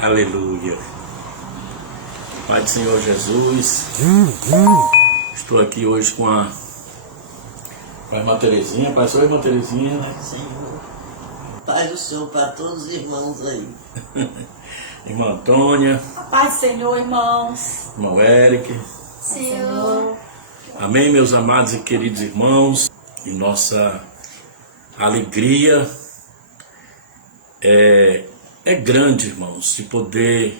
Aleluia. Pai do Senhor Jesus, estou aqui hoje com a irmã Terezinha. Pai do Senhor, irmã Terezinha. Pai do Senhor. Pai do Senhor para todos os irmãos aí. Irmã Antônia. Paz do Senhor, irmãos. Irmão Eric. Senhor. Amém, meus amados e queridos irmãos. E nossa alegria é grande, irmãos, de poder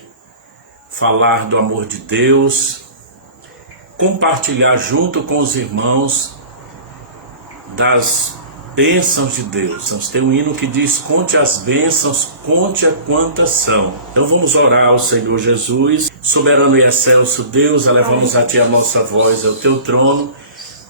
falar do amor de Deus, compartilhar junto com os irmãos das bênçãos de Deus. Nós temos um hino que diz: conte as bênçãos, conte-a quantas são. Então vamos orar ao Senhor Jesus. Soberano e excelso Deus, elevamos a Ti a nossa voz ao Teu trono.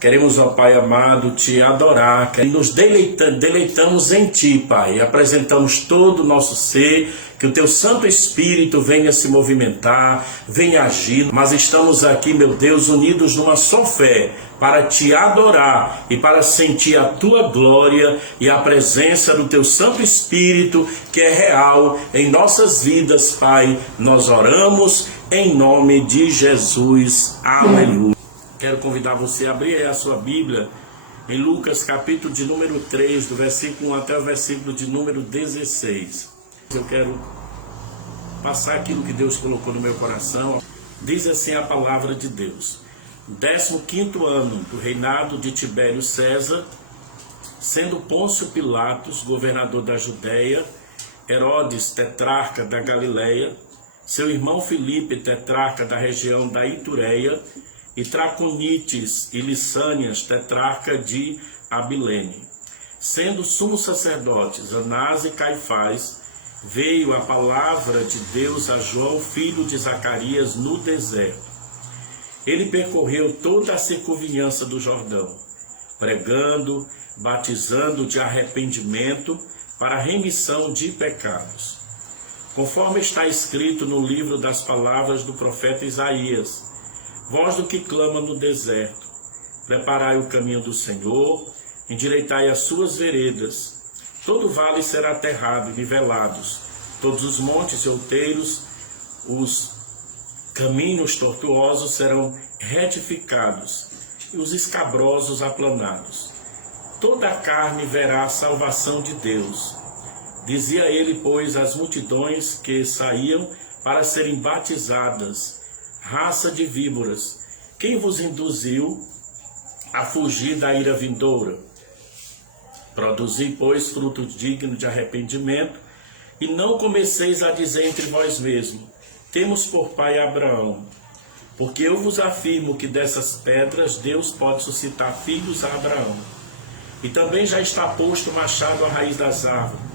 Queremos, ó Pai amado, Te adorar, que nos deleitamos em Ti, Pai. Apresentamos todo o nosso ser, que o Teu Santo Espírito venha se movimentar, venha agir. Mas estamos aqui, meu Deus, unidos numa só fé, para Te adorar e para sentir a Tua glória e a presença do Teu Santo Espírito, que é real em nossas vidas, Pai. Nós oramos em nome de Jesus. Aleluia. Quero convidar você a abrir a sua Bíblia em Lucas, capítulo de número 3, do versículo 1 até o versículo de número 16. Eu quero passar aquilo que Deus colocou no meu coração. Diz assim a palavra de Deus: 15º ano do reinado de Tibério César, sendo Pôncio Pilatos governador da Judéia, Herodes tetrarca da Galileia, seu irmão Filipe tetrarca da região da Itureia, e Traconites e Lissânias, tetrarca de Abilene. Sendo sumos sacerdotes Anás e Caifás, veio a palavra de Deus a João, filho de Zacarias, no deserto. Ele percorreu toda a circunvizinhança do Jordão, pregando, batizando de arrependimento para a remissão de pecados. Conforme está escrito no livro das palavras do profeta Isaías: voz do que clama no deserto, preparai o caminho do Senhor, endireitai as suas veredas. Todo vale será aterrado e nivelados, todos os montes e outeiros, os caminhos tortuosos serão retificados, e os escabrosos aplanados. Toda a carne verá a salvação de Deus. Dizia ele, pois, às multidões que saíam para serem batizadas: raça de víboras, quem vos induziu a fugir da ira vindoura? Produzi, pois, fruto digno de arrependimento, e não comeceis a dizer entre vós mesmos: temos por pai Abraão. Porque eu vos afirmo que dessas pedras Deus pode suscitar filhos a Abraão. E também já está posto o machado à raiz das árvores.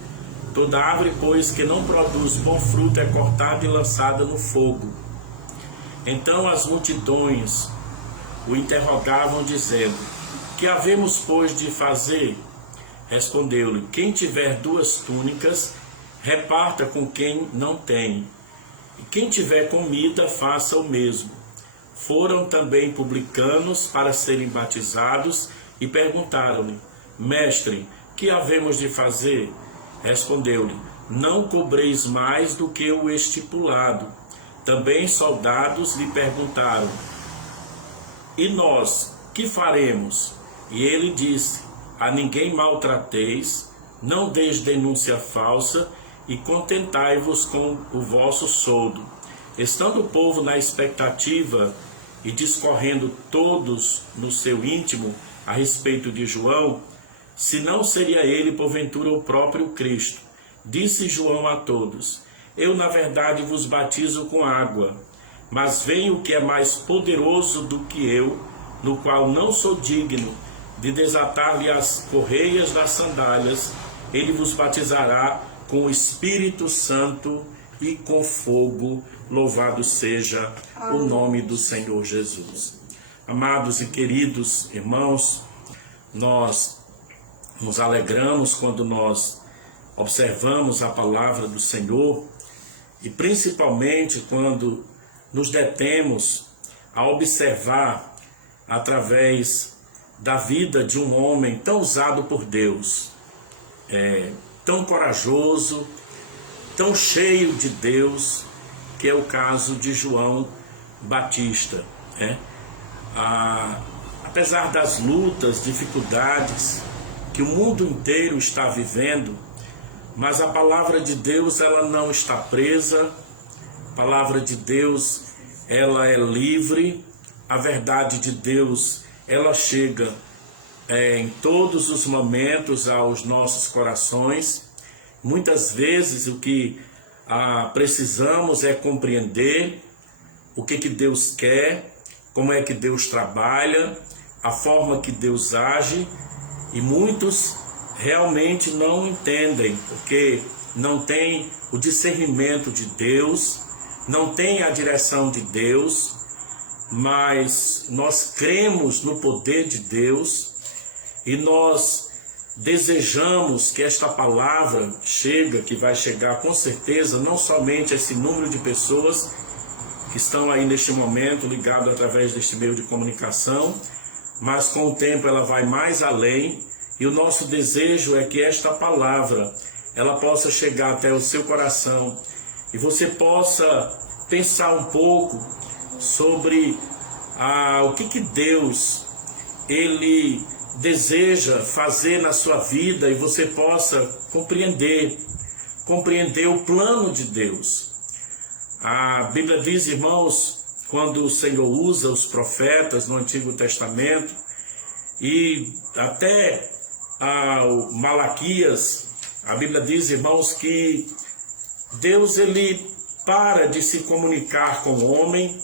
Toda árvore, pois, que não produz bom fruto é cortada e lançada no fogo. Então as multidões o interrogavam, dizendo: que havemos, pois, de fazer? Respondeu-lhe: quem tiver 2 túnicas, reparta com quem não tem. E quem tiver comida, faça o mesmo. Foram também publicanos para serem batizados e perguntaram-lhe: mestre, que havemos de fazer? Respondeu-lhe: não cobreis mais do que o estipulado. Também soldados lhe perguntaram: e nós, que faremos? E ele disse: a ninguém maltrateis, não deis denúncia falsa, e contentai-vos com o vosso soldo. Estando o povo na expectativa e discorrendo todos no seu íntimo a respeito de João, se não seria ele porventura o próprio Cristo, disse João a todos: eu na verdade vos batizo com água, mas vem o que é mais poderoso do que eu, no qual não sou digno de desatar-lhe as correias das sandálias. Ele vos batizará com o Espírito Santo e com fogo. Louvado seja o nome do Senhor Jesus. Amados e queridos irmãos, nós nos alegramos quando nós observamos a palavra do Senhor, e principalmente quando nos detemos a observar através da vida de um homem tão usado por Deus, tão corajoso, tão cheio de Deus, que é o caso de João Batista, né? Apesar das lutas, dificuldades que o mundo inteiro está vivendo, mas a palavra de Deus, ela não está presa. A palavra de Deus, ela é livre. A verdade de Deus, ela chega em todos os momentos aos nossos corações. Muitas vezes o que precisamos é compreender o que Deus quer, como é que Deus trabalha, a forma que Deus age, e muitos realmente não entendem, porque não tem o discernimento de Deus, não tem a direção de Deus, mas nós cremos no poder de Deus e nós desejamos que esta palavra que vai chegar com certeza, não somente a esse número de pessoas que estão aí neste momento ligado através deste meio de comunicação, mas com o tempo ela vai mais além, e o nosso desejo é que esta palavra ela possa chegar até o seu coração e você possa pensar um pouco sobre o que Deus ele deseja fazer na sua vida, e você possa compreender o plano de Deus. A Bíblia diz, irmãos, quando o Senhor usa os profetas no Antigo Testamento, e até o Malaquias, a Bíblia diz, irmãos, que Deus ele para de se comunicar com o homem,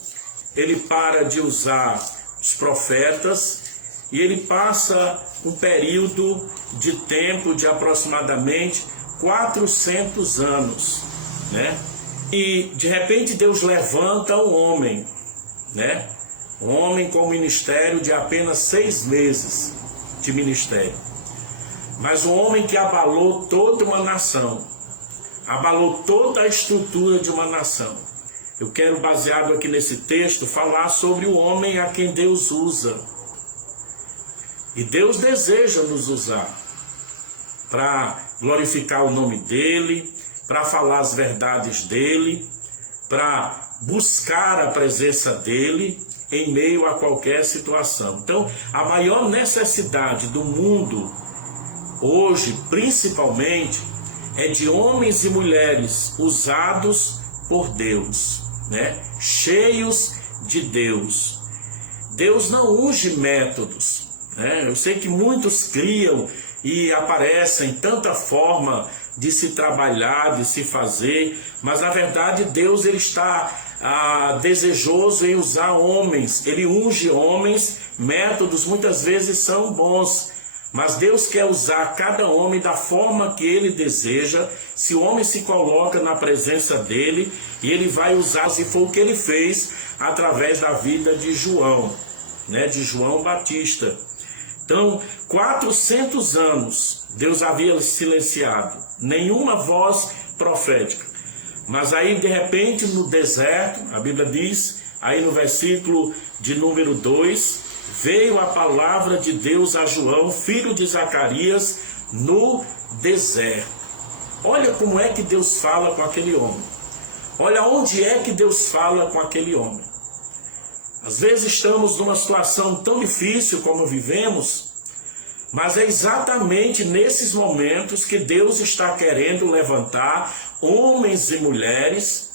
ele para de usar os profetas, e ele passa um período de tempo de aproximadamente 400 anos, né? E de repente Deus levanta um homem, né? Um homem com um ministério de apenas 6 meses de ministério. Mas um homem que abalou toda uma nação, abalou toda a estrutura de uma nação. Eu quero, baseado aqui nesse texto, falar sobre o homem a quem Deus usa. E Deus deseja nos usar para glorificar o nome dEle, para falar as verdades dEle, para buscar a presença dEle em meio a qualquer situação. Então, a maior necessidade do mundo hoje, principalmente, é de homens e mulheres usados por Deus, né? Cheios de Deus. Deus não unge métodos, né? Eu sei que muitos criam e aparecem tanta forma de se trabalhar, de se fazer, mas na verdade Deus ele está desejoso em usar homens. Ele unge homens, métodos muitas vezes são bons, mas Deus quer usar cada homem da forma que Ele deseja. Se o homem se coloca na presença dEle, e Ele vai usar, se for o que Ele fez através da vida de João, né, de João Batista. Então, 400 anos Deus havia silenciado, nenhuma voz profética. Mas aí de repente no deserto, a Bíblia diz, aí no versículo de número 2, veio a palavra de Deus a João, filho de Zacarias, no deserto. Olha como é que Deus fala com aquele homem. Olha onde é que Deus fala com aquele homem. Às vezes estamos numa situação tão difícil como vivemos, mas é exatamente nesses momentos que Deus está querendo levantar homens e mulheres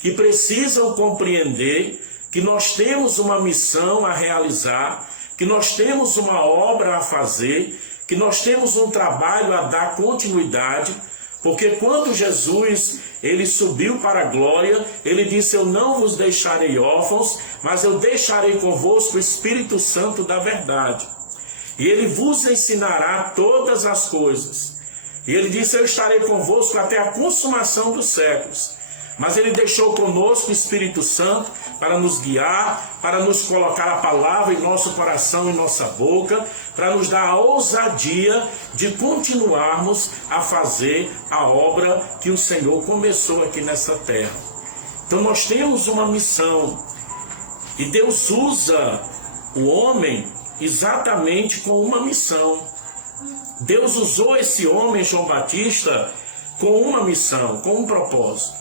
que precisam compreender que nós temos uma missão a realizar, que nós temos uma obra a fazer, que nós temos um trabalho a dar continuidade, porque quando Jesus ele subiu para a glória, ele disse: eu não vos deixarei órfãos, mas eu deixarei convosco o Espírito Santo da verdade. E ele vos ensinará todas as coisas. E ele disse: eu estarei convosco até a consumação dos séculos. Mas ele deixou conosco o Espírito Santo para nos guiar, para nos colocar a palavra em nosso coração, em nossa boca, para nos dar a ousadia de continuarmos a fazer a obra que o Senhor começou aqui nessa terra. Então nós temos uma missão, e Deus usa o homem exatamente com uma missão. Deus usou esse homem, João Batista, com uma missão, com um propósito.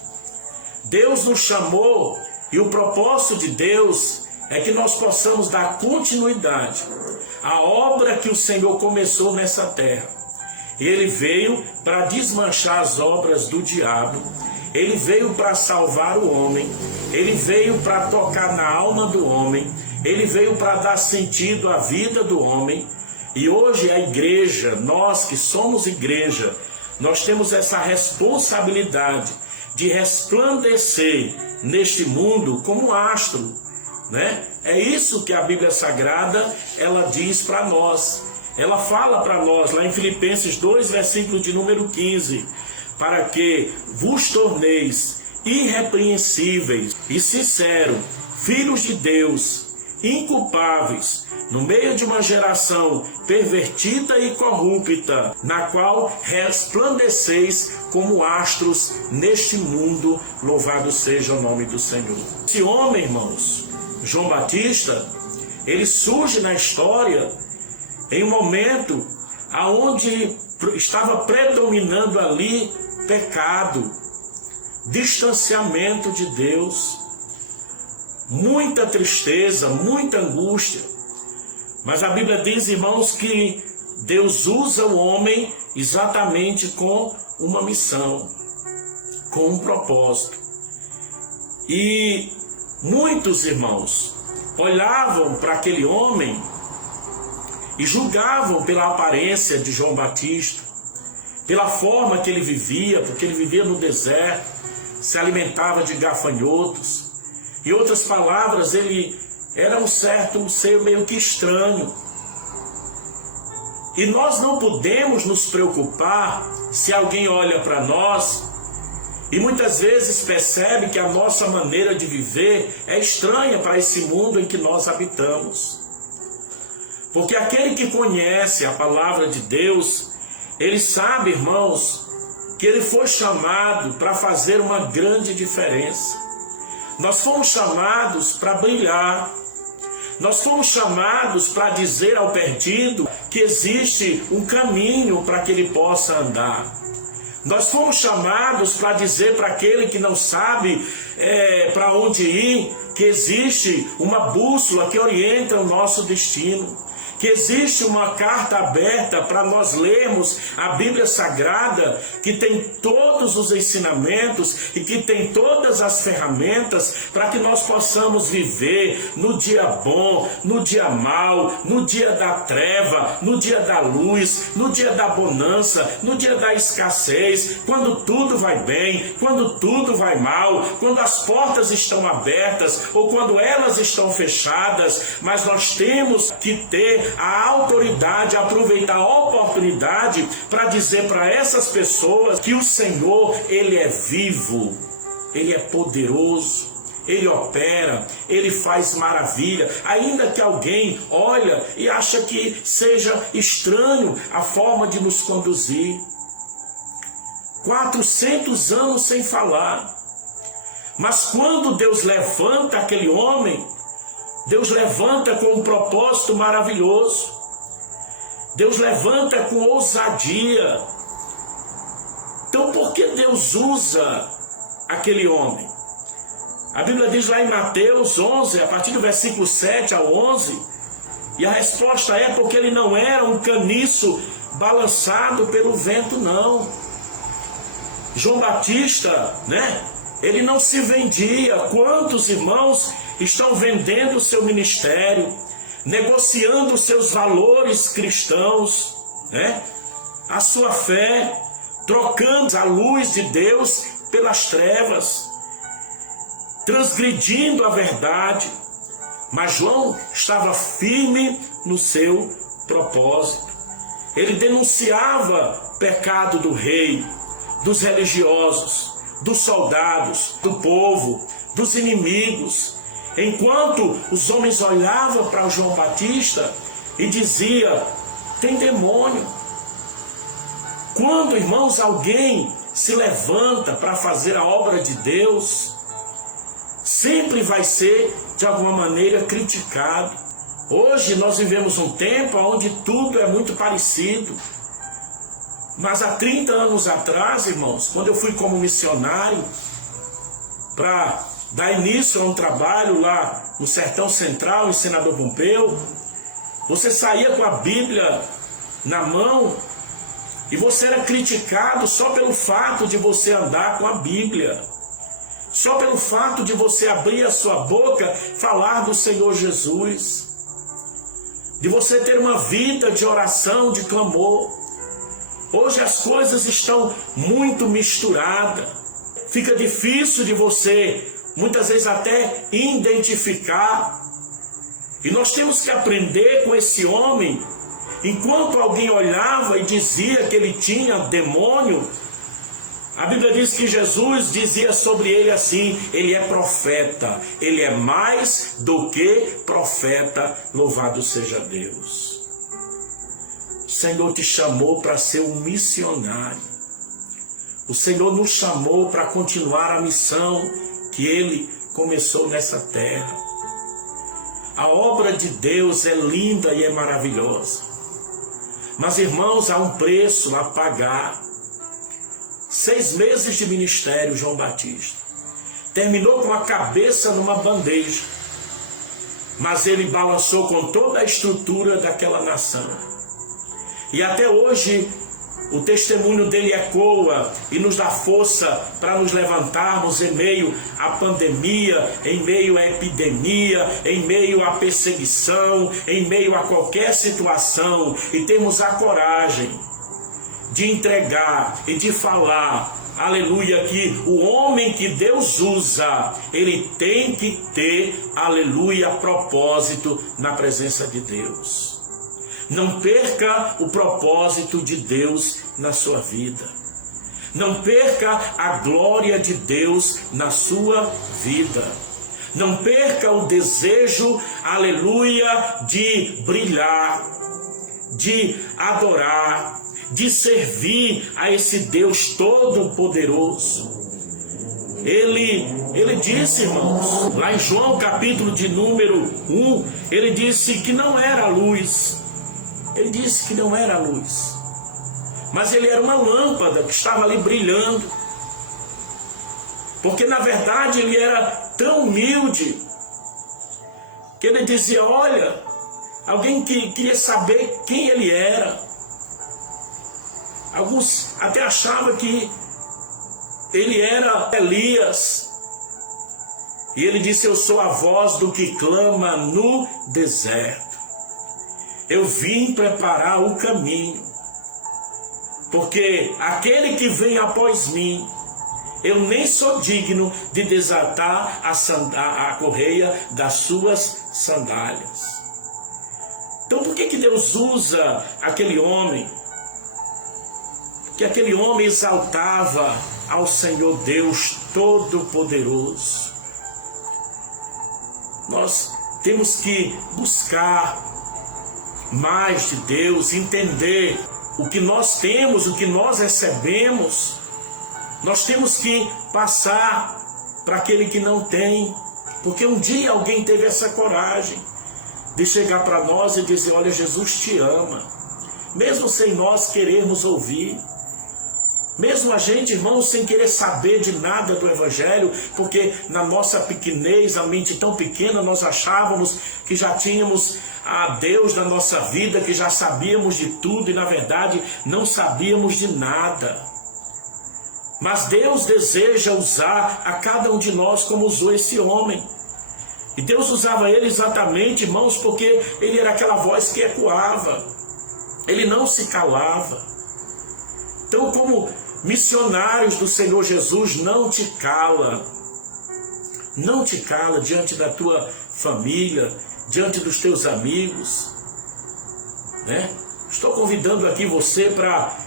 Deus nos chamou e o propósito de Deus é que nós possamos dar continuidade à obra que o Senhor começou nessa terra. Ele veio para desmanchar as obras do diabo. Ele veio para salvar o homem. Ele veio para tocar na alma do homem. Ele veio para dar sentido à vida do homem. E hoje a igreja, nós que somos igreja, nós temos essa responsabilidade de resplandecer neste mundo como um astro, né? É isso que a Bíblia Sagrada ela diz para nós. Ela fala para nós lá em Filipenses 2, versículo de número 15, para que vos torneis irrepreensíveis e sinceros, filhos de Deus, inculpáveis, no meio de uma geração pervertida e corrupta, na qual resplandeceis como astros neste mundo. Louvado seja o nome do Senhor. Esse homem, irmãos, João Batista, ele surge na história em um momento aonde estava predominando ali pecado, distanciamento de Deus, muita tristeza, muita angústia. Mas a Bíblia diz, irmãos, que Deus usa o homem exatamente com uma missão, com um propósito. E muitos irmãos olhavam para aquele homem e julgavam pela aparência de João Batista, pela forma que ele vivia, porque ele vivia no deserto, se alimentava de gafanhotos. Em outras palavras, ele era um ser meio que estranho. E nós não podemos nos preocupar se alguém olha para nós e muitas vezes percebe que a nossa maneira de viver é estranha para esse mundo em que nós habitamos. Porque aquele que conhece a palavra de Deus, ele sabe, irmãos, que ele foi chamado para fazer uma grande diferença. Nós fomos chamados para brilhar. Nós fomos chamados para dizer ao perdido que existe um caminho para que ele possa andar. Nós fomos chamados para dizer para aquele que não sabe para onde ir, que existe uma bússola que orienta o nosso destino. Que existe uma carta aberta para nós lermos a Bíblia Sagrada, que tem todos os ensinamentos e que tem todas as ferramentas para que nós possamos viver no dia bom, no dia mau, no dia da treva, no dia da luz, no dia da bonança, no dia da escassez, quando tudo vai bem, quando tudo vai mal, quando as portas estão abertas ou quando elas estão fechadas. Mas nós temos que ter a autoridade, aproveitar a oportunidade para dizer para essas pessoas que o Senhor, Ele é vivo, Ele é poderoso, Ele opera, Ele faz maravilha, ainda que alguém olha e acha que seja estranho a forma de nos conduzir. 400 anos sem falar, mas quando Deus levanta aquele homem, Deus levanta com um propósito maravilhoso. Deus levanta com ousadia. Então por que Deus usa aquele homem? A Bíblia diz lá em Mateus 11, a partir do versículo 7 ao 11, e a resposta é porque ele não era um caniço balançado pelo vento, não. João Batista, né? Ele não se vendia. Quantos irmãos estão vendendo o seu ministério, negociando os seus valores cristãos, né? A sua fé, trocando a luz de Deus pelas trevas, transgredindo a verdade. Mas João estava firme no seu propósito. Ele denunciava o pecado do rei, dos religiosos, dos soldados, do povo, dos inimigos. Enquanto os homens olhavam para João Batista e diziam: tem demônio. Quando, irmãos, alguém se levanta para fazer a obra de Deus, sempre vai ser de alguma maneira criticado. Hoje nós vivemos um tempo onde tudo é muito parecido. Mas há 30 anos atrás, irmãos, quando eu fui como missionário para dar início a um trabalho lá no Sertão Central, em Senador Pompeu, você saía com a Bíblia na mão e você era criticado só pelo fato de você andar com a Bíblia. Só pelo fato de você abrir a sua boca, falar do Senhor Jesus. De você ter uma vida de oração, de clamor. Hoje as coisas estão muito misturadas. Fica difícil de você, muitas vezes até, identificar. E nós temos que aprender com esse homem. Enquanto alguém olhava e dizia que ele tinha demônio, a Bíblia diz que Jesus dizia sobre ele assim: ele é profeta, ele é mais do que profeta, louvado seja Deus. O Senhor te chamou para ser um missionário. O Senhor nos chamou para continuar a missão que Ele começou nessa terra. A obra de Deus é linda e é maravilhosa. Mas, irmãos, há um preço a pagar. 6 meses de ministério, João Batista. Terminou com a cabeça numa bandeja. Mas ele balançou com toda a estrutura daquela nação. E até hoje o testemunho dele ecoa e nos dá força para nos levantarmos em meio à pandemia, em meio à epidemia, em meio à perseguição, em meio a qualquer situação, e temos a coragem de entregar e de falar, aleluia, que o homem que Deus usa, ele tem que ter, aleluia, propósito na presença de Deus. Não perca o propósito de Deus na sua vida. Não perca a glória de Deus na sua vida. Não perca o desejo, aleluia, de brilhar, de adorar, de servir a esse Deus todo-poderoso. Ele disse, irmãos, lá em João capítulo de número 1, ele disse que não era a luz. Ele disse que não era a luz, mas ele era uma lâmpada que estava ali brilhando. Porque na verdade ele era tão humilde que ele dizia: olha, alguém que queria saber quem ele era. Alguns até achavam que ele era Elias. E ele disse: eu sou a voz do que clama no deserto. Eu vim preparar o caminho, porque aquele que vem após mim, eu nem sou digno de desatar a correia das suas sandálias. Então por que Deus usa aquele homem? Porque aquele homem exaltava ao Senhor Deus Todo-Poderoso. Nós temos que buscar mais de Deus, entender o que nós temos, o que nós recebemos. Nós temos que passar para aquele que não tem, porque um dia alguém teve essa coragem de chegar para nós e dizer: olha, Jesus te ama, mesmo sem nós querermos ouvir. Mesmo a gente, irmãos, sem querer saber de nada do Evangelho, porque na nossa pequenez, a mente tão pequena, nós achávamos que já tínhamos a Deus na nossa vida, que já sabíamos de tudo e na verdade não sabíamos de nada. Mas Deus deseja usar a cada um de nós como usou esse homem. E Deus usava ele exatamente, irmãos, porque ele era aquela voz que ecoava. Ele não se calava. Então, como missionários do Senhor Jesus, não te cala. Não te cala diante da tua família, diante dos teus amigos, né? Estou convidando aqui você para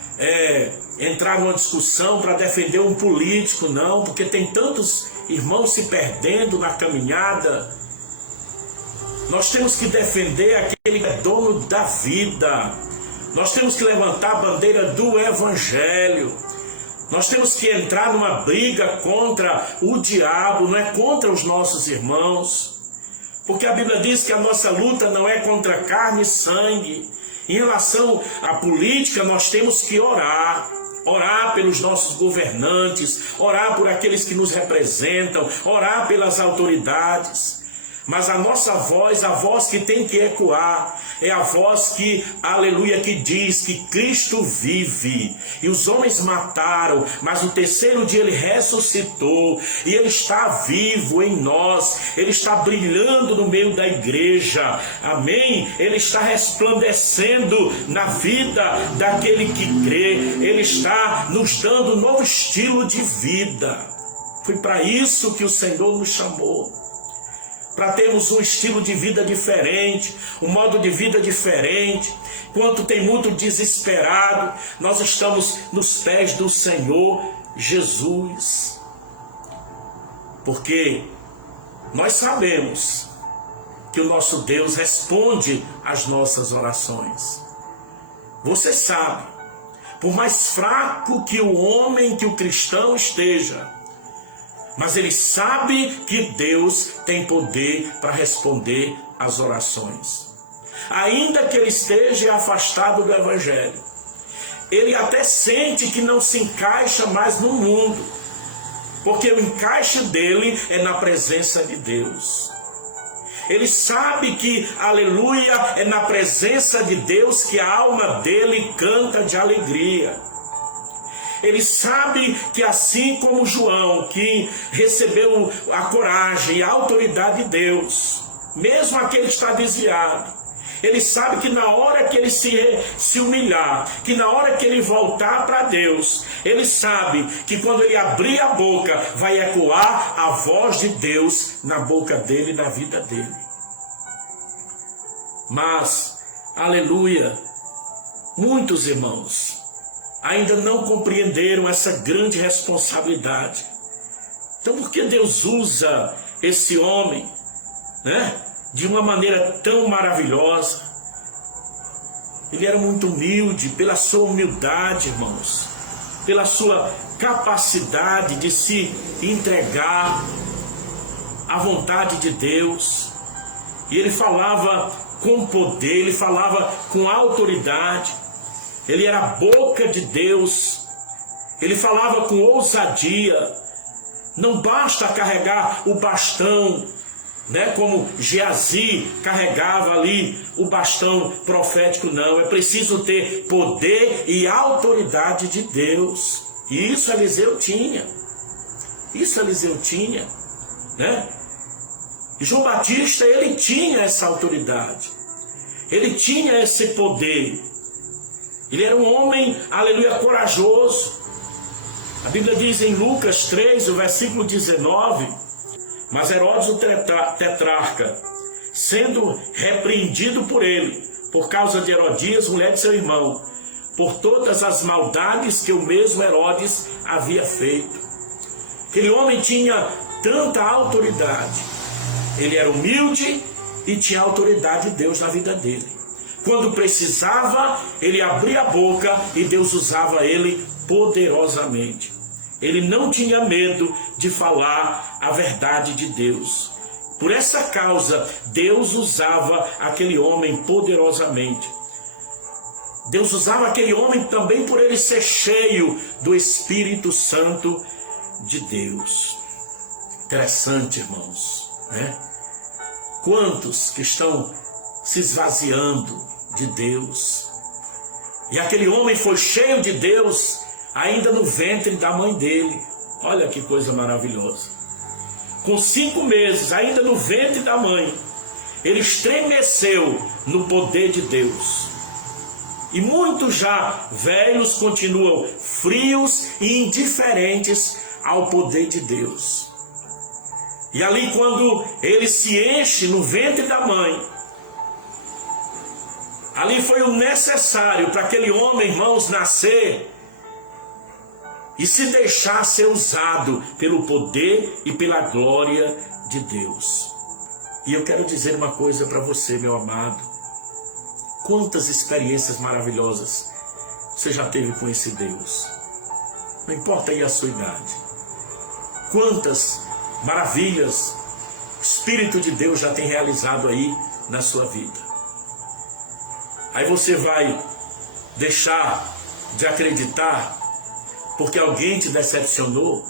entrar numa discussão para defender um político, não, porque tem tantos irmãos se perdendo na caminhada. Nós temos que defender aquele que é dono da vida. Nós temos que levantar a bandeira do Evangelho. Nós temos que entrar numa briga contra o diabo, não é contra os nossos irmãos. Porque a Bíblia diz que a nossa luta não é contra carne e sangue, Em relação à política, nós temos que orar. Orar pelos nossos governantes, orar por aqueles que nos representam, orar pelas autoridades. Mas a nossa voz, a voz que tem que ecoar, é a voz que, aleluia, que diz que Cristo vive. E os homens mataram, mas no terceiro dia ele ressuscitou. E ele está vivo em nós. Ele está brilhando no meio da igreja. Amém? Ele está resplandecendo na vida daquele que crê. Ele está nos dando um novo estilo de vida. Foi para isso que o Senhor nos chamou. Para termos um estilo de vida diferente, um modo de vida diferente. Enquanto tem muito desesperado, nós estamos nos pés do Senhor Jesus. Porque nós sabemos que o nosso Deus responde às nossas orações. Você sabe, por mais fraco que o homem, que o cristão esteja, mas ele sabe que Deus tem poder para responder às orações. Ainda que ele esteja afastado do Evangelho, ele até sente que não se encaixa mais no mundo, porque o encaixe dele é na presença de Deus. Ele sabe que, aleluia, é na presença de Deus que a alma dele canta de alegria. Ele sabe que assim como João, que recebeu a coragem e a autoridade de Deus, mesmo aquele que está desviado, ele sabe que na hora que ele se humilhar, que na hora que ele voltar para Deus, ele sabe que quando ele abrir a boca, vai ecoar a voz de Deus na boca dele e na vida dele. Mas, aleluia, muitos irmãos ainda não compreenderam essa grande responsabilidade. Então, por que Deus usa esse homem, né, de uma maneira tão maravilhosa? Ele era muito humilde. Pela sua humildade, irmãos, pela sua capacidade de se entregar à vontade de Deus. E ele falava com poder, ele falava com autoridade. Ele era a boca de Deus. Ele falava com ousadia. Não basta carregar o bastão, né, como Geazi carregava ali o bastão profético, não. É preciso ter poder e autoridade de Deus. E isso Eliseu tinha. Isso Eliseu tinha, né? E João Batista, ele tinha essa autoridade. Ele tinha esse poder. Ele era um homem, aleluia, corajoso. A Bíblia diz em Lucas 3, o versículo 19, mas Herodes o tetrarca, sendo repreendido por ele, por causa de Herodias, mulher de seu irmão, por todas as maldades que o mesmo Herodes havia feito. Aquele homem tinha tanta autoridade. Ele era humilde e tinha a autoridade de Deus na vida dele. Quando precisava, ele abria a boca e Deus usava ele poderosamente. Ele não tinha medo de falar a verdade de Deus. Por essa causa, Deus usava aquele homem poderosamente. Deus usava aquele homem também por ele ser cheio do Espírito Santo de Deus. Interessante, irmãos, né? Quantos que estão se esvaziando de Deus. E aquele homem foi cheio de Deus ainda no ventre da mãe dele. Olha que coisa maravilhosa. Com 5 meses, ainda no ventre da mãe, ele estremeceu no poder de Deus. E muitos já velhos continuam frios e indiferentes ao poder de Deus. E ali, quando ele se enche no ventre da mãe, ali foi o necessário para aquele homem, irmãos, nascer e se deixar ser usado pelo poder e pela glória de Deus. E eu quero dizer uma coisa para você, meu amado. Quantas experiências maravilhosas você já teve com esse Deus? Não importa aí a sua idade. Quantas maravilhas o Espírito de Deus já tem realizado aí na sua vida. Aí você vai deixar de acreditar porque alguém te decepcionou,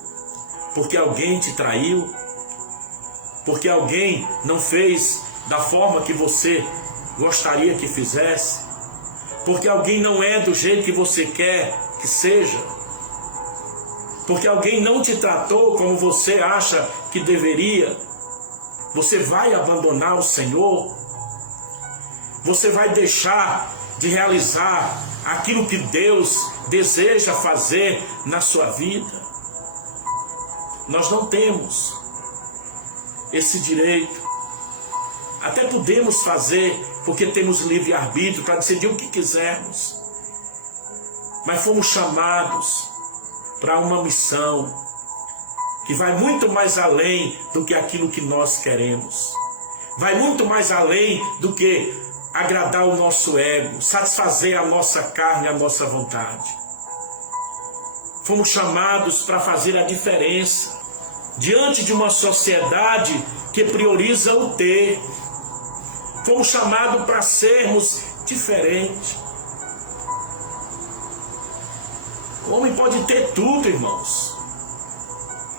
porque alguém te traiu, porque alguém não fez da forma que você gostaria que fizesse, porque alguém não é do jeito que você quer que seja, porque alguém não te tratou como você acha que deveria. Você vai abandonar o Senhor? Você vai deixar de realizar aquilo que Deus deseja fazer na sua vida? Nós não temos esse direito. Até podemos fazer, porque temos livre-arbítrio para decidir o que quisermos. Mas fomos chamados para uma missão que vai muito mais além do que aquilo que nós queremos. Vai muito mais além do que agradar o nosso ego, satisfazer a nossa carne, a nossa vontade. Fomos chamados para fazer a diferença diante de uma sociedade que prioriza o ter. Fomos chamados para sermos diferentes. O homem pode ter tudo, irmãos.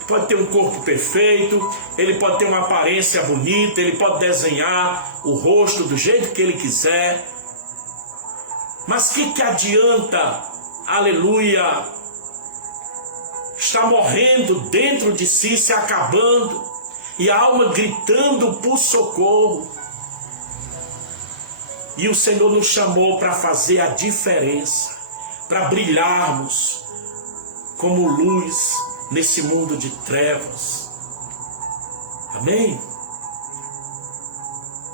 Pode ter um corpo perfeito, ele pode ter uma aparência bonita, ele pode desenhar o rosto do jeito que ele quiser. Mas que adianta, aleluia, está morrendo dentro de si, se acabando, e a alma gritando por socorro. E o Senhor nos chamou para fazer a diferença, para brilharmos como luz nesse mundo de trevas. Amém?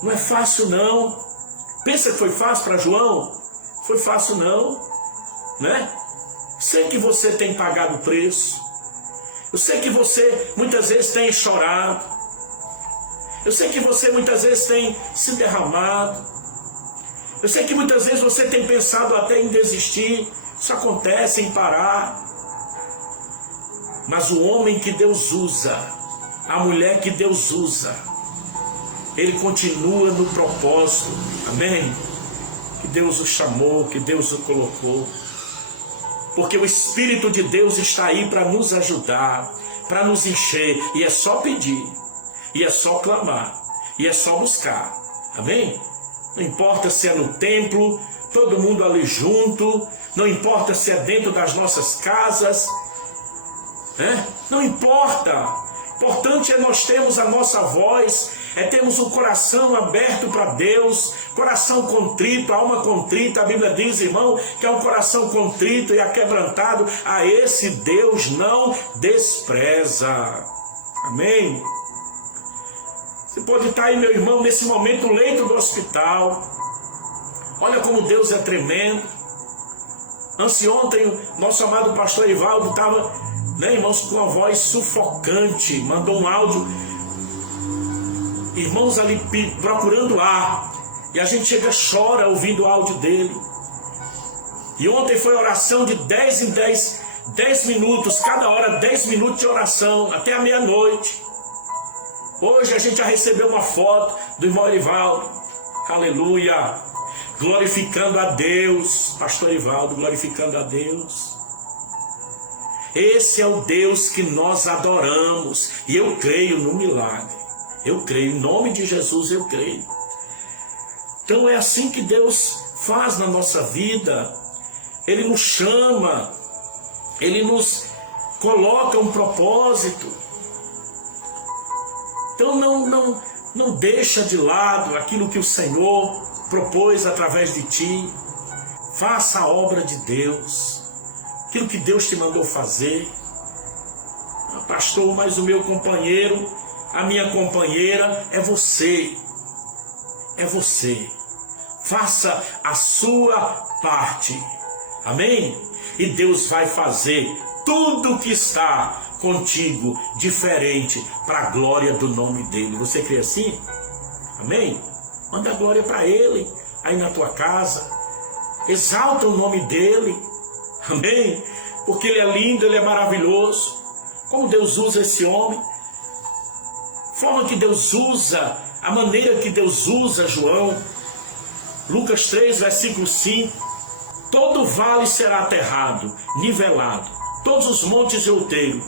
Não é fácil não. Pensa que foi fácil para João? Foi fácil não, né? Sei que você tem pagado o preço. Eu sei que você muitas vezes tem chorado. Eu sei que você muitas vezes tem se derramado. Eu sei que muitas vezes você tem pensado até em desistir. Isso acontece, em parar. Mas o homem que Deus usa, a mulher que Deus usa, ele continua no propósito. Amém? Que Deus o chamou, que Deus o colocou. Porque o Espírito de Deus está aí para nos ajudar, para nos encher. E é só pedir, e é só clamar, e é só buscar. Amém? Não importa se é no templo, todo mundo ali junto. Não importa se é dentro das nossas casas. Não importa. Importante é nós termos a nossa voz, é termos o coração aberto para Deus, coração contrito, alma contrita. A Bíblia diz, irmão, que é um coração contrito e aquebrantado, a esse Deus não despreza. Amém? Você pode estar aí, meu irmão, nesse momento no leito do hospital. Olha como Deus é tremendo. Anteontem, nosso amado pastor Ivaldo estava, irmãos, com uma voz sufocante, mandou um áudio, irmãos ali procurando ar, e a gente chega, chora ouvindo o áudio dele. E ontem foi oração de 10 em 10 minutos, cada hora 10 minutos de oração, até a meia-noite. Hoje a gente já recebeu uma foto do irmão Ivaldo, aleluia, glorificando a Deus, pastor Ivaldo, glorificando a Deus. Esse é o Deus que nós adoramos. E eu creio no milagre. Eu creio, em nome de Jesus eu creio. Então é assim que Deus faz na nossa vida. Ele nos chama. Ele nos coloca um propósito. Então não deixa de lado aquilo que o Senhor propôs através de ti. Faça a obra de Deus. Aquilo que Deus te mandou fazer. Pastor, mas o meu companheiro, a minha companheira é você. É você. Faça a sua parte. Amém? E Deus vai fazer tudo que está contigo diferente para a glória do nome dele. Você crê assim? Amém? Manda a glória para ele aí na tua casa. Exalta o nome dele. Amém? Porque ele é lindo, ele é maravilhoso. Como Deus usa esse homem. A forma que Deus usa, a maneira que Deus usa João. Lucas 3, versículo 5. Todo vale será aterrado, nivelado, todos os montes e outeiros,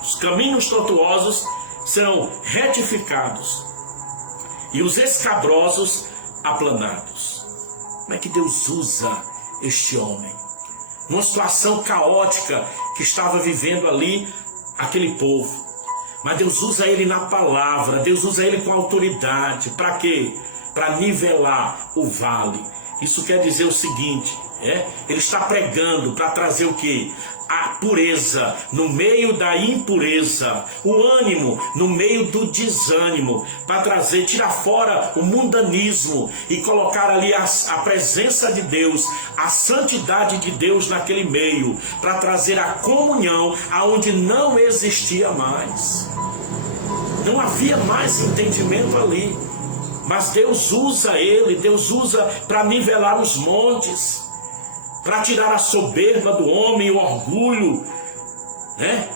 os caminhos tortuosos serão retificados e os escabrosos aplanados. Como é que Deus usa este homem? Numa situação caótica que estava vivendo ali aquele povo. Mas Deus usa ele na palavra, Deus usa ele com autoridade. Para quê? Para nivelar o vale. Isso quer dizer o seguinte, ele está pregando para trazer o quê? A pureza no meio da impureza, o ânimo no meio do desânimo, para trazer, tirar fora o mundanismo e colocar ali a presença de Deus, a santidade de Deus naquele meio, para trazer a comunhão aonde não existia mais. Não havia mais entendimento ali. Mas Deus usa ele, Deus usa para nivelar os montes, para tirar a soberba do homem, o orgulho,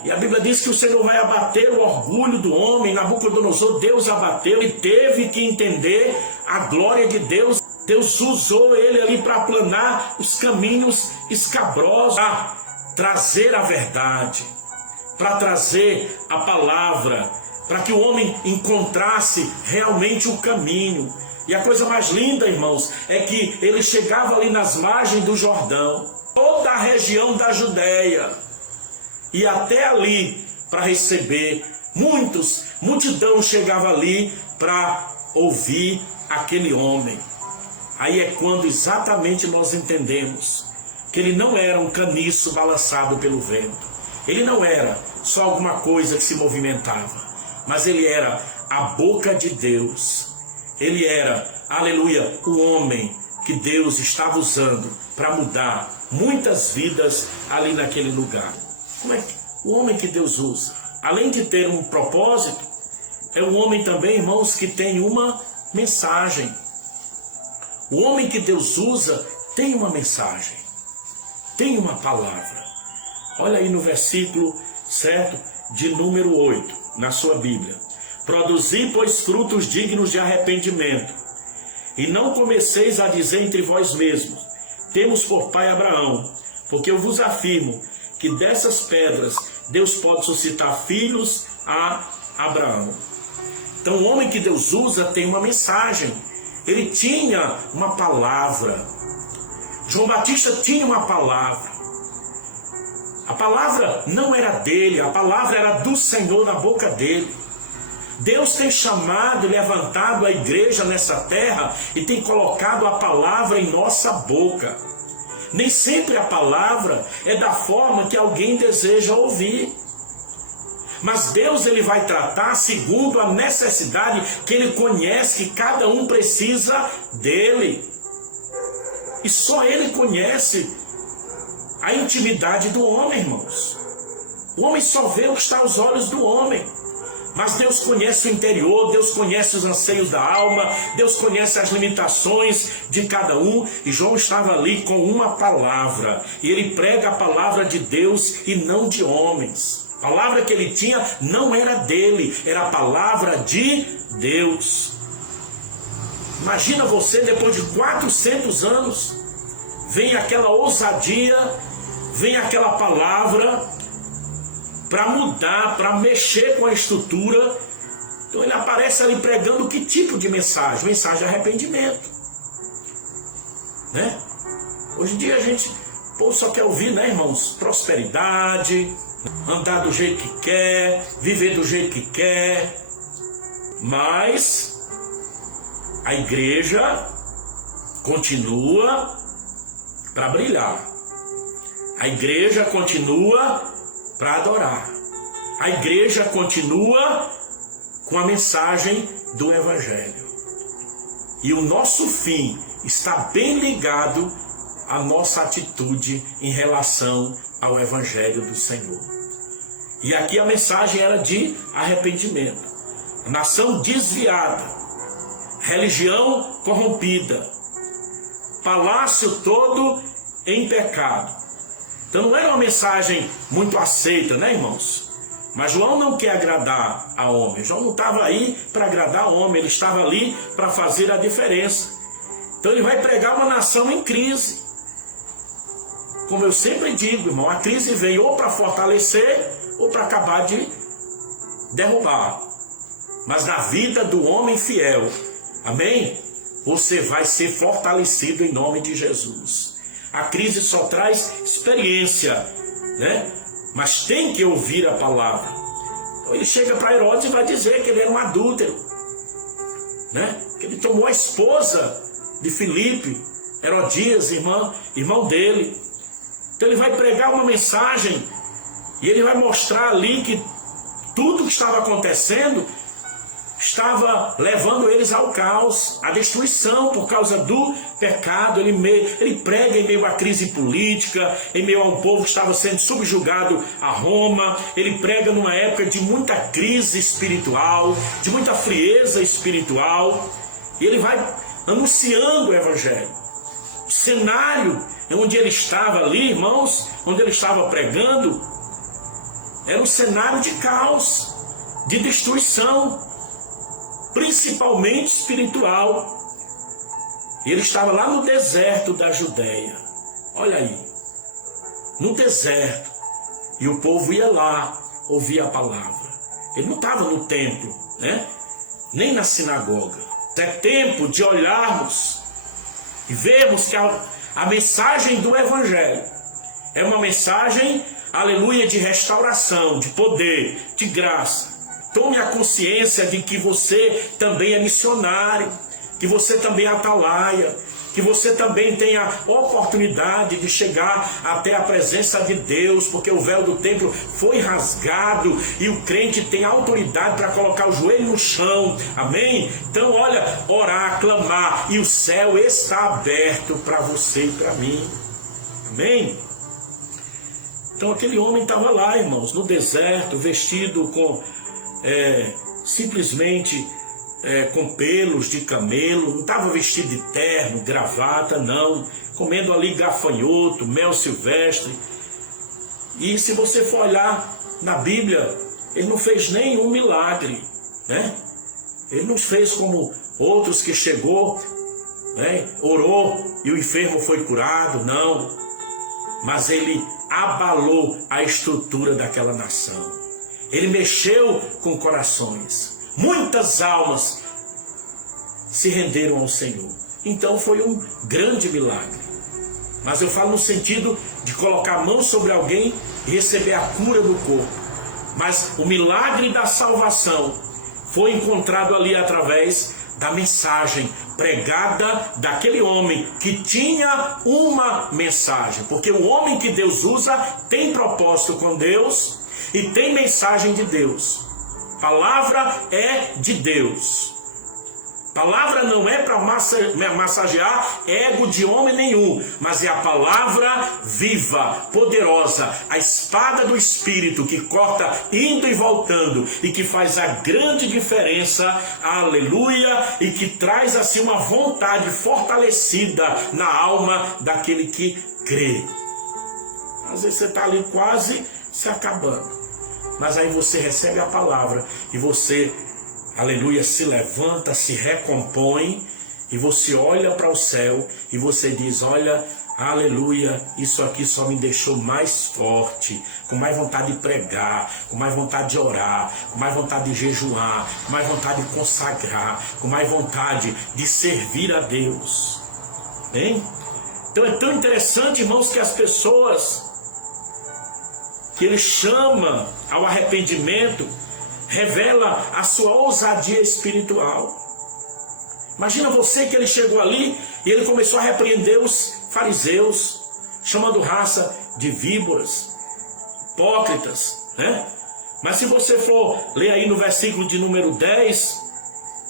E a Bíblia diz que o Senhor vai abater o orgulho do homem. Nabucodonosor, Deus abateu e teve que entender a glória de Deus. Deus usou ele ali para aplanar os caminhos escabrosos, para trazer a verdade, para trazer a palavra, para que o homem encontrasse realmente o caminho. E a coisa mais linda, irmãos, é que ele chegava ali nas margens do Jordão, toda a região da Judéia, e até ali para receber multidão chegava ali para ouvir aquele homem. Aí é quando exatamente nós entendemos que ele não era um caniço balançado pelo vento, ele não era só alguma coisa que se movimentava, mas ele era a boca de Deus. Ele era, aleluia, o homem que Deus estava usando para mudar muitas vidas ali naquele lugar. Como é que o homem que Deus usa, além de ter um propósito, é um homem também, irmãos, que tem uma mensagem. O homem que Deus usa tem uma mensagem, tem uma palavra. Olha aí no versículo, certo, de número 8. Na sua Bíblia: produzi, pois, frutos dignos de arrependimento, e não comeceis a dizer entre vós mesmos: temos por pai Abraão, porque eu vos afirmo que dessas pedras Deus pode suscitar filhos a Abraão. Então o homem que Deus usa tem uma mensagem, ele tinha uma palavra. João Batista tinha uma palavra. A palavra não era dele, a palavra era do Senhor na boca dele. Deus tem chamado e levantado a igreja nessa terra e tem colocado a palavra em nossa boca. Nem sempre a palavra é da forma que alguém deseja ouvir. Mas Deus, ele vai tratar segundo a necessidade que ele conhece, que cada um precisa dele. E só ele conhece a intimidade do homem, irmãos. O homem só vê o que está aos olhos do homem. Mas Deus conhece o interior, Deus conhece os anseios da alma, Deus conhece as limitações de cada um. E João estava ali com uma palavra. E ele prega a palavra de Deus e não de homens. A palavra que ele tinha não era dele, era a palavra de Deus. Imagina você, depois de 400 anos, vem aquela ousadia, vem aquela palavra para mudar, para mexer com a estrutura. Então ele aparece ali pregando que tipo de mensagem? Mensagem de arrependimento, Hoje em dia a gente só quer ouvir, irmãos? Prosperidade, andar do jeito que quer, viver do jeito que quer. Mas a igreja continua para brilhar. A igreja continua para adorar. A igreja continua com a mensagem do Evangelho. E o nosso fim está bem ligado à nossa atitude em relação ao Evangelho do Senhor. E aqui a mensagem era de arrependimento. Nação desviada, religião corrompida, palácio todo em pecado. Então não era uma mensagem muito aceita, irmãos? Mas João não quer agradar a homem. João não estava aí para agradar a homem, ele estava ali para fazer a diferença. Então ele vai pregar uma nação em crise. Como eu sempre digo, irmão, a crise vem ou para fortalecer ou para acabar de derrubar. Mas na vida do homem fiel, amém? Você vai ser fortalecido em nome de Jesus. A crise só traz experiência, né? Mas tem que ouvir a palavra. Então ele chega para Herodes e vai dizer que ele era um adúltero, né? Que ele tomou a esposa de Filipe, Herodias, irmão dele. Então ele vai pregar uma mensagem e ele vai mostrar ali que tudo que estava acontecendo estava levando eles ao caos, à destruição por causa do pecado. Ele prega em meio à crise política, em meio a um povo que estava sendo subjugado a Roma. Ele prega numa época de muita crise espiritual, de muita frieza espiritual, e ele vai anunciando o evangelho. O cenário onde ele estava ali, irmãos, onde ele estava pregando, era um cenário de caos, de destruição, principalmente espiritual. Ele estava lá no deserto da Judéia, olha aí, no deserto, e o povo ia lá ouvir a palavra. Ele não estava no templo, né? Nem na sinagoga. É tempo de olharmos e vermos que a mensagem do evangelho é uma mensagem, aleluia, de restauração, de poder, de graça. Tome a consciência de que você também é missionário, que você também é atalaia, que você também tem a oportunidade de chegar até a presença de Deus, porque o véu do templo foi rasgado e o crente tem autoridade para colocar o joelho no chão, amém? Então olha, orar, clamar, e o céu está aberto para você e para mim, amém? Então aquele homem estava lá, irmãos, no deserto, vestido com simplesmente com pelos de camelo, não estava vestido de terno, gravata, não, comendo ali gafanhoto, mel silvestre. E se você for olhar na Bíblia, ele não fez nenhum milagre, né? Ele não fez como outros que chegou, né? Orou e o enfermo foi curado, não. Mas ele abalou a estrutura daquela nação. Ele mexeu com corações. Muitas almas se renderam ao Senhor. Então foi um grande milagre. Mas eu falo no sentido de colocar a mão sobre alguém e receber a cura do corpo. Mas o milagre da salvação foi encontrado ali através da mensagem pregada daquele homem que tinha uma mensagem. Porque o homem que Deus usa tem propósito com Deus e tem mensagem de Deus. Palavra é de Deus. Palavra não é para massagear ego de homem nenhum, mas é a palavra viva, poderosa, a espada do Espírito que corta indo e voltando e que faz a grande diferença, aleluia, e que traz assim uma vontade fortalecida na alma daquele que crê. Às vezes você está ali quase se acabando, mas aí você recebe a palavra e você, aleluia, se levanta, se recompõe e você olha para o céu e você diz: olha, aleluia, isso aqui só me deixou mais forte, com mais vontade de pregar, com mais vontade de orar, com mais vontade de jejuar, com mais vontade de consagrar, com mais vontade de servir a Deus. Bem? Então é tão interessante, irmãos, que as pessoas que ele chama ao arrependimento revela a sua ousadia espiritual. Imagina você que ele chegou ali e ele começou a repreender os fariseus, chamando raça de víboras, hipócritas, né? Mas se você for ler aí no versículo de número 10,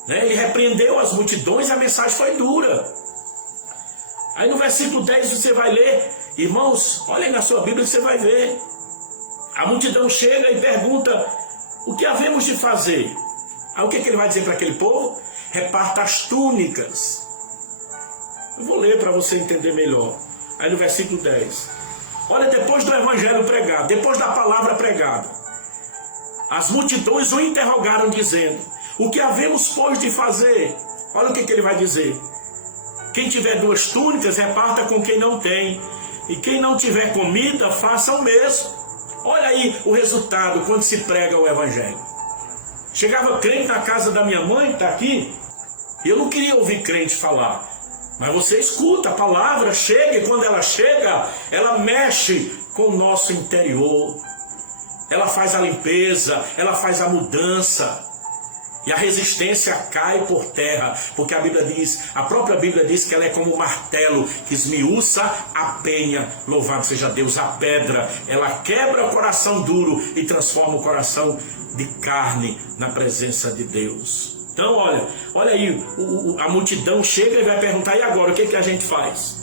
né, ele repreendeu as multidões e a mensagem foi dura. Aí no versículo 10 você vai ler, irmãos, olhem na sua Bíblia que você vai ver. A multidão chega e pergunta: o que havemos de fazer? Aí o que ele vai dizer para aquele povo? Reparta as túnicas. Eu vou ler para você entender melhor. Aí no versículo 10. Olha, depois do evangelho pregado, depois da palavra pregada, as multidões o interrogaram dizendo: o que havemos, pois, de fazer? Olha o que ele vai dizer. Quem tiver 2 túnicas, reparta com quem não tem. E quem não tiver comida, faça o mesmo. Olha aí o resultado quando se prega o evangelho. Chegava crente na casa da minha mãe, está aqui. Eu não queria ouvir crente falar. Mas você escuta, a palavra chega, e quando ela chega, ela mexe com o nosso interior. Ela faz a limpeza, ela faz a mudança. E a resistência cai por terra, porque a Bíblia diz, a própria Bíblia diz que ela é como um martelo que esmiuça a penha, louvado seja Deus, a pedra. Ela quebra o coração duro e transforma o coração de carne na presença de Deus. Então olha aí, a multidão chega e vai perguntar, e agora, o que a gente faz?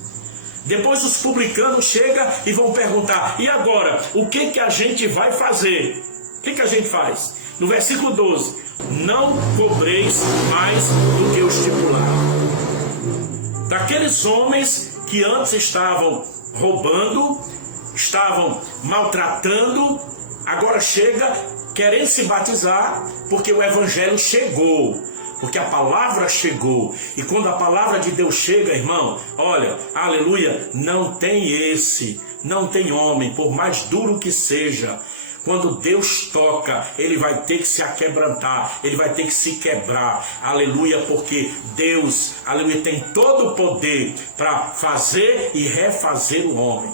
Depois os publicanos chegam e vão perguntar, e agora, o que a gente vai fazer? O que a gente faz? No versículo 12, não cobreis mais do que o estipulado. Daqueles homens que antes estavam roubando, estavam maltratando, agora chega querendo se batizar, porque o evangelho chegou, porque a palavra chegou. E quando a palavra de Deus chega, irmão, olha, aleluia, não tem homem, por mais duro que seja. Quando Deus toca, ele vai ter que se aquebrantar, ele vai ter que se quebrar, aleluia, porque Deus, aleluia, tem todo o poder para fazer e refazer o homem.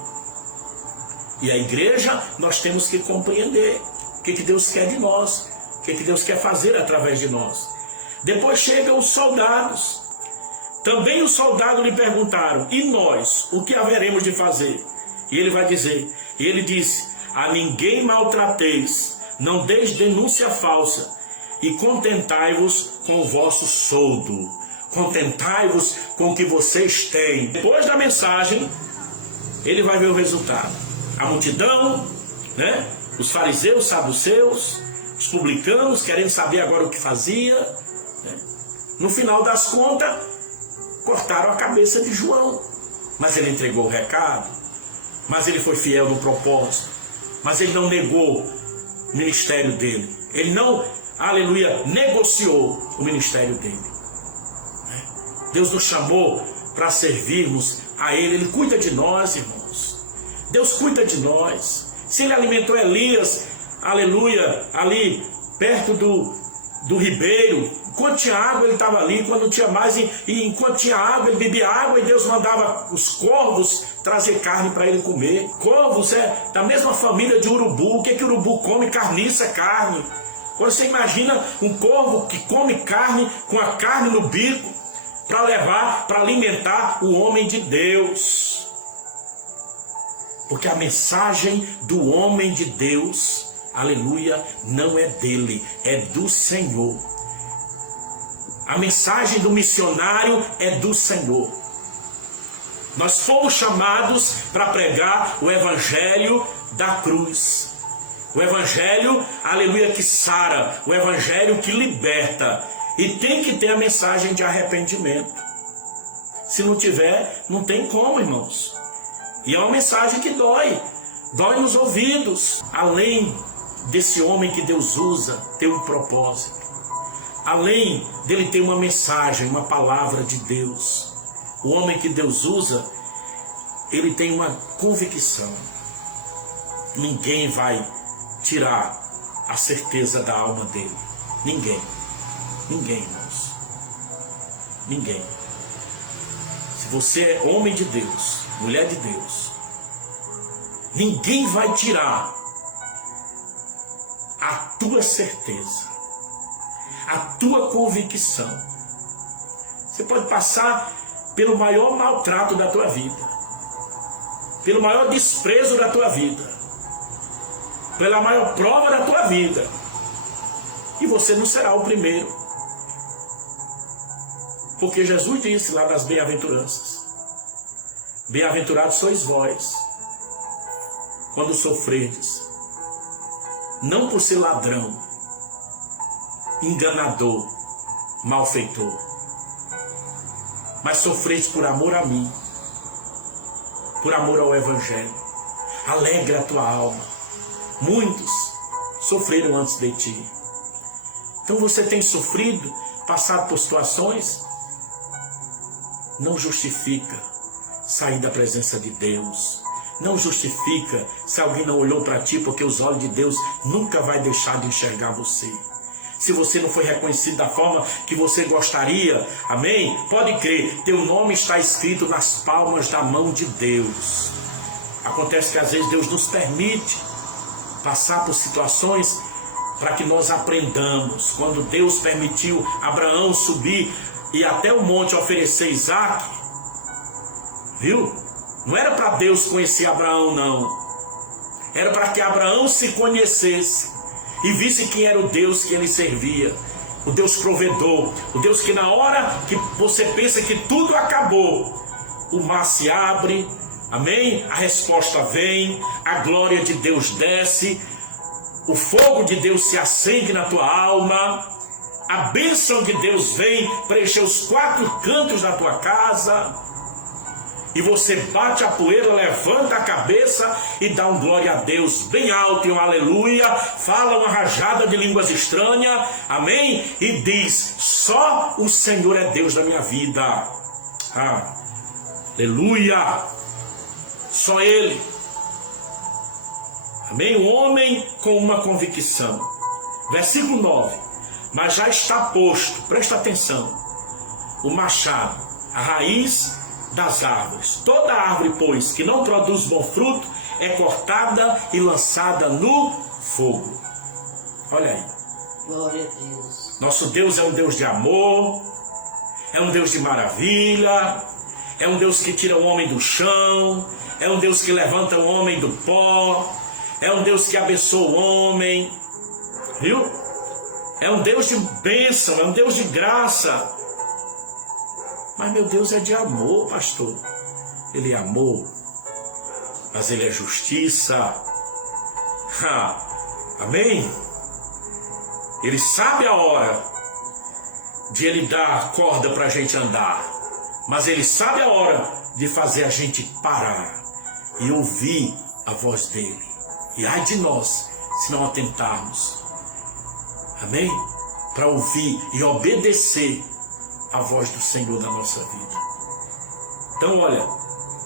E a igreja, nós temos que compreender o que Deus quer de nós, o que Deus quer fazer através de nós. Depois chegam os soldados. Também os soldados lhe perguntaram, e nós, o que haveremos de fazer? E ele vai dizer, e ele disse, a ninguém maltrateis, não deis denúncia falsa, e contentai-vos com o vosso soldo, contentai-vos com o que vocês têm. Depois da mensagem, ele vai ver o resultado. A multidão, né? Os fariseus, saduceus, os publicanos, querendo saber agora o que fazia, né? No final das contas, cortaram a cabeça de João, mas ele entregou o recado, mas ele foi fiel no propósito, mas ele não negou o ministério dele, ele não, aleluia, negociou o ministério dele. Deus nos chamou para servirmos a ele, ele cuida de nós, irmãos. Deus cuida de nós. Se ele alimentou Elias, aleluia, ali perto do ribeiro, enquanto tinha água ele estava ali, quando não tinha mais, e enquanto tinha água ele bebia água, e Deus mandava os corvos trazer carne para ele comer. Corvos é da mesma família de urubu. O que o urubu come? Carniça, carne. Agora você imagina um corvo que come carne, com a carne no bico, para levar, para alimentar o homem de Deus. Porque a mensagem do homem de Deus, aleluia, não é dele, é do Senhor. A mensagem do missionário é do Senhor. Nós fomos chamados para pregar o evangelho da cruz. O evangelho, aleluia, que sara, o evangelho que liberta. E tem que ter a mensagem de arrependimento. Se não tiver, não tem como, irmãos. E é uma mensagem que dói nos ouvidos. Além desse homem que Deus usa, ter um propósito. Além dele ter uma mensagem, uma palavra de Deus. O homem que Deus usa, ele tem uma convicção. Ninguém vai tirar a certeza da alma dele. Ninguém. Ninguém, irmãos. Ninguém. Se você é homem de Deus, mulher de Deus, ninguém vai tirar a tua certeza, a tua convicção. Você pode passar pelo maior maltrato da tua vida, pelo maior desprezo da tua vida, pela maior prova da tua vida, e você não será o primeiro. Porque Jesus disse lá nas bem-aventuranças, bem-aventurados sois vós, quando sofredes, não por ser ladrão, enganador, malfeitor, mas sofredes por amor a mim, por amor ao evangelho. Alegra a tua alma. Muitos sofreram antes de ti. Então você tem sofrido, passado por situações? não justifica sair da presença de Deus. Não justifica se alguém não olhou para ti, porque os olhos de Deus nunca vai deixar de enxergar você. Se você não foi reconhecido da forma que você gostaria, amém? Pode crer, teu nome está escrito nas palmas da mão de Deus. Acontece que às vezes Deus nos permite passar por situações para que nós aprendamos. Quando Deus permitiu Abraão subir e até o monte oferecer Isaac, viu? Não era para Deus conhecer Abraão, não. Era para que Abraão se conhecesse e visse quem era o Deus que ele servia. O Deus provedor, o Deus que na hora que você pensa que tudo acabou, o mar se abre, amém? A resposta vem, a glória de Deus desce, o fogo de Deus se acende na tua alma, a bênção de Deus vem preencher os 4 cantos da tua casa, e você bate a poeira, levanta a cabeça e dá um glória a Deus bem alto e um aleluia, fala uma rajada de línguas estranhas, amém? E diz, só o Senhor é Deus da minha vida, aleluia, só Ele, amém? O homem com uma convicção. Versículo 9, mas já está posto, presta atenção, o machado, a raiz das árvores. Toda árvore, pois, que não produz bom fruto, é cortada e lançada no fogo. Olha aí. Glória a Deus. Nosso Deus é um Deus de amor, é um Deus de maravilha, é um Deus que tira o homem do chão, é um Deus que levanta o homem do pó, é um Deus que abençoa o homem, viu? É um Deus de bênção, é um Deus de graça. Mas meu Deus é de amor, pastor. Ele é amor, mas Ele é justiça. Amém? Ele sabe a hora de Ele dar corda para a gente andar, mas Ele sabe a hora de fazer a gente parar e ouvir a voz dEle. E ai de nós, se não atentarmos, amém? Para ouvir e obedecer a voz do Senhor na nossa vida. Então olha,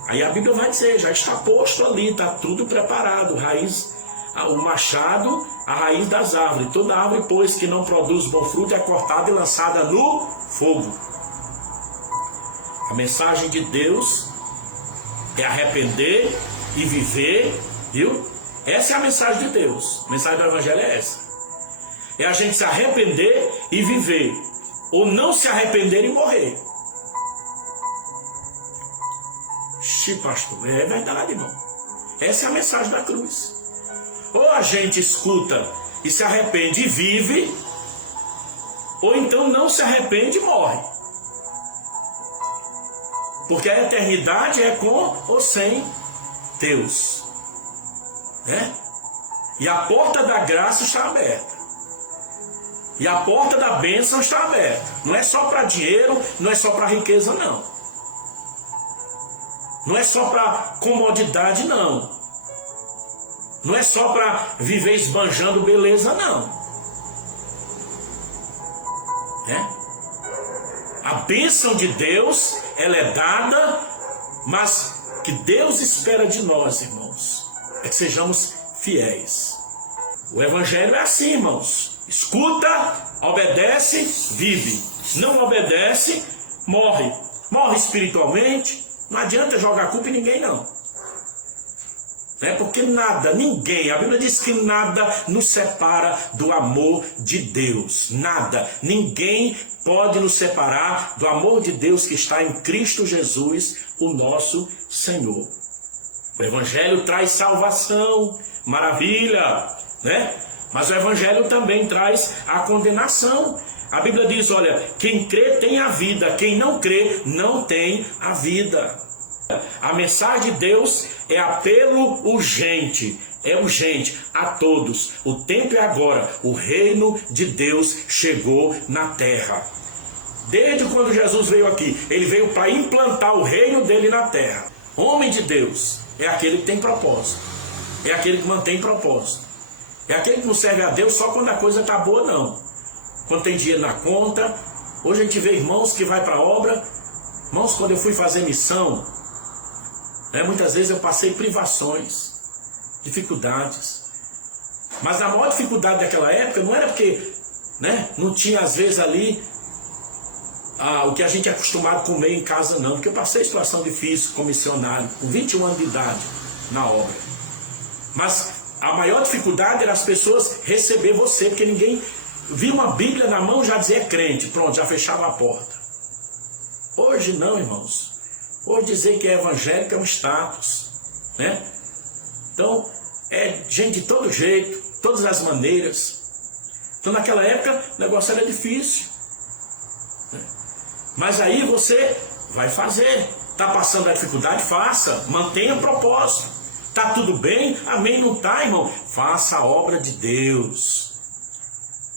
aí a Bíblia vai dizer, já está posto ali, está tudo preparado, o machado, a raiz das árvores. Toda árvore, pois, que não produz bom fruto é cortada e lançada no fogo. A mensagem de Deus é arrepender e viver, viu? Essa é a mensagem de Deus. A mensagem do Evangelho é essa. É a gente se arrepender e viver, ou não se arrepender e morrer. Pastor, é verdade, irmão. Essa é a mensagem da cruz. Ou a gente escuta e se arrepende e vive, ou então não se arrepende e morre. Porque a eternidade é com ou sem Deus, né? E a porta da graça está aberta. E a porta da bênção está aberta. Não é só para dinheiro, não é só para riqueza, não. Não é só para comodidade, não. Não é só para viver esbanjando beleza, não. A bênção de Deus, ela é dada, mas que Deus espera de nós, irmãos, é que sejamos fiéis. O Evangelho é assim, irmãos. Escuta, obedece, vive. Não obedece, morre. Morre espiritualmente. Não adianta jogar a culpa em ninguém, não. Porque nada, ninguém, a Bíblia diz que nada nos separa do amor de Deus. Nada, ninguém pode nos separar do amor de Deus que está em Cristo Jesus, o nosso Senhor. O Evangelho traz salvação, maravilha, né? Mas o Evangelho também traz a condenação. A Bíblia diz, olha, quem crê tem a vida, quem não crê não tem a vida. A mensagem de Deus é apelo urgente, é urgente a todos. O tempo é agora, o reino de Deus chegou na terra. Desde quando Jesus veio aqui, ele veio para implantar o reino dele na terra. Homem de Deus é aquele que tem propósito, é aquele que mantém propósito, é aquele que não serve a Deus só quando a coisa está boa, não. Quando tem dinheiro na conta. Hoje a gente vê irmãos que vai para a obra, Irmãos, quando eu fui fazer missão, muitas vezes eu passei privações, dificuldades. Mas a maior dificuldade daquela época não era porque não tinha às vezes ali o que a gente é acostumado a comer em casa, não. Porque eu passei situação difícil como missionário, com 21 anos de idade na obra. Mas a maior dificuldade era as pessoas receber você, porque ninguém via uma Bíblia na mão já dizia crente, pronto, já fechava a porta. Hoje não, irmãos. Hoje dizer que é evangélico é um status, Então, é gente de todo jeito, todas as maneiras. Então naquela época o negócio era difícil. Mas aí você vai fazer. Está passando a dificuldade? Faça. Mantenha o propósito. Está tudo bem? Amém? Não está, irmão? Faça a obra de Deus.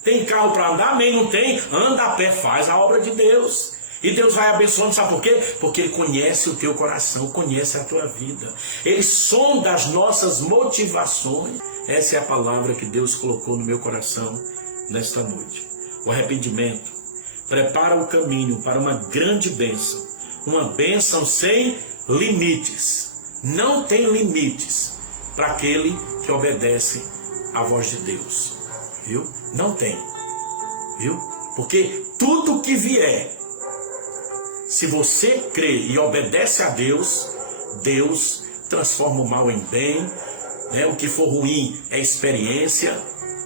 Tem carro para andar? Amém? Não tem? Anda a pé, faz a obra de Deus. E Deus vai abençoando, sabe por quê? Porque Ele conhece o teu coração, conhece a tua vida. Ele sonda as nossas motivações. Essa é a palavra que Deus colocou no meu coração nesta noite. O arrependimento prepara o caminho para uma grande bênção. Uma bênção sem limites. Não tem limites para aquele que obedece à voz de Deus. Viu? Não tem. Viu? Porque tudo que vier, se você crê e obedece a Deus, Deus transforma o mal em bem, o que for ruim é experiência,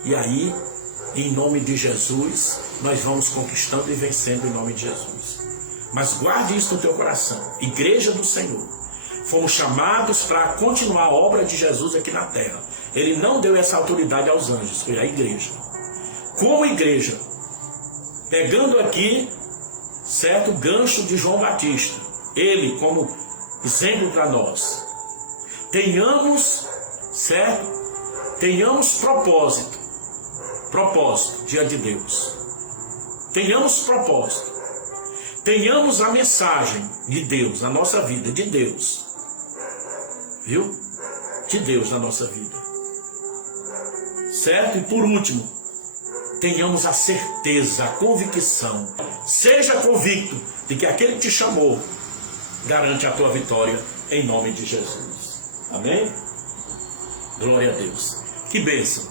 e aí, em nome de Jesus, nós vamos conquistando e vencendo em nome de Jesus. Mas guarde isso no teu coração, igreja do Senhor. Fomos chamados para continuar a obra de Jesus aqui na terra. Ele não deu essa autoridade aos anjos, foi a igreja. Como igreja, pegando aqui, certo, o gancho de João Batista, ele como exemplo para nós, tenhamos, certo, tenhamos propósito diante de Deus, tenhamos propósito, tenhamos a mensagem de Deus na nossa vida, de Deus, viu, de Deus na nossa vida, certo, e por último, tenhamos a certeza, a convicção, seja convicto de que aquele que te chamou garante a tua vitória em nome de Jesus. Amém? Glória a Deus. Que bênção.